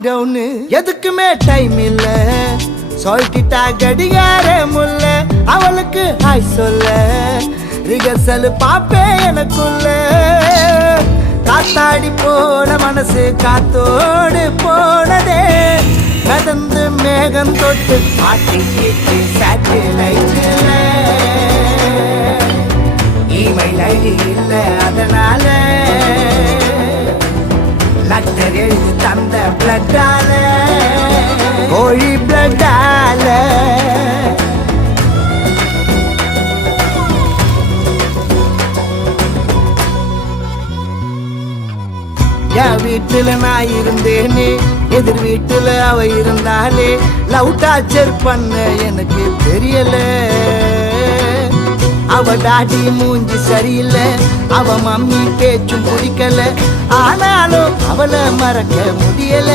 town எதுக்குமே time இல்ல சொல்லிட்டா கடிகார முல்ல அவளுக்கு ஹாய் சொல்ல ரிகர்சல் பாப்பே எனக்குள்ள காத்தாடி போன மனசு காத்தோடு போனதே கடந்து மேகம் தொட்டு பாட்டிக்கு சேட்டலைட்ல இமெயில் ஐடி இல்ல அதனால லெட்டர் எழுதி தந்த பிளட்டால கோழி பிளட்டால என் வீட்டுல நான் இருந்தேனே எதிர் வீட்டுல அவ இருந்தாலே லவ் டார்ச்சர் பண்ண எனக்கு தெரியல அவ டாடி மூஞ்சி சரியில்லை அவ மம்மி பேச்சும் பிடிக்கல ஆனாலும் அவளை மறக்க முடியல